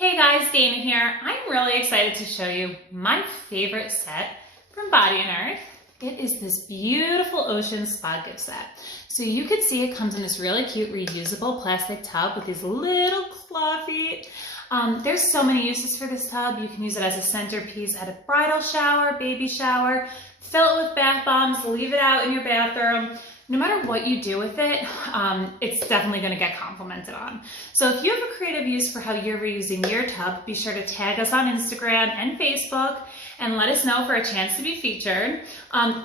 Hey guys, Dana here. I'm really excited to show you my favorite set from Body & Earth. It is this beautiful Ocean Spa gift set. So you can see it comes in this really cute reusable plastic tub with these little claw feet. There's so many uses for this tub. You can use it as a centerpiece at a bridal shower, baby shower, fill it with bath bombs, leave it out in your bathroom. No matter what you do with it, it's definitely going to get complimented on. So if you have a creative use for how you're reusing your tub, be sure to tag us on Instagram and Facebook and let us know for a chance to be featured.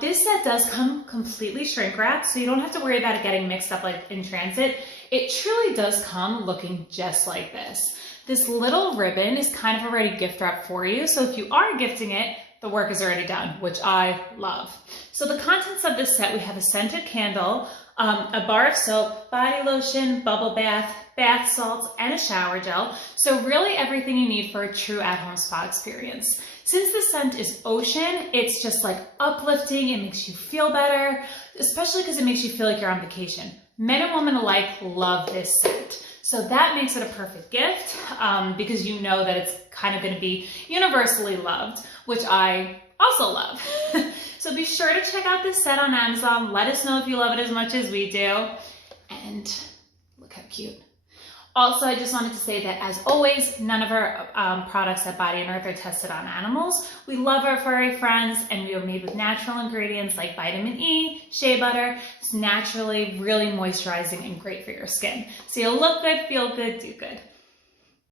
This set does come completely shrink wrapped, so you don't have to worry about it getting mixed up like in transit. It truly does come looking just like this. This little ribbon is kind of already gift wrapped for you, so if you are gifting it, the work is already done, which I love. So the contents of this set, we have a scented candle, a bar of soap, body lotion, bubble bath, bath salts, and a shower gel. So really everything you need for a true at-home spa experience. Since the scent is ocean, it's just like uplifting. It makes you feel better, especially because it makes you feel like you're on vacation. Men and women alike love this scent. So that makes it a perfect gift because you know that it's kind of going to be universally loved, which I also love. So be sure to check out this set on Amazon. Let us know if you love it as much as we do. And look how cute. Also, I just wanted to say that as always, none of our products at Body & Earth are tested on animals. We love our furry friends and we are made with natural ingredients like vitamin E, shea butter. It's naturally really moisturizing and great for your skin. So you'll look good, feel good, do good.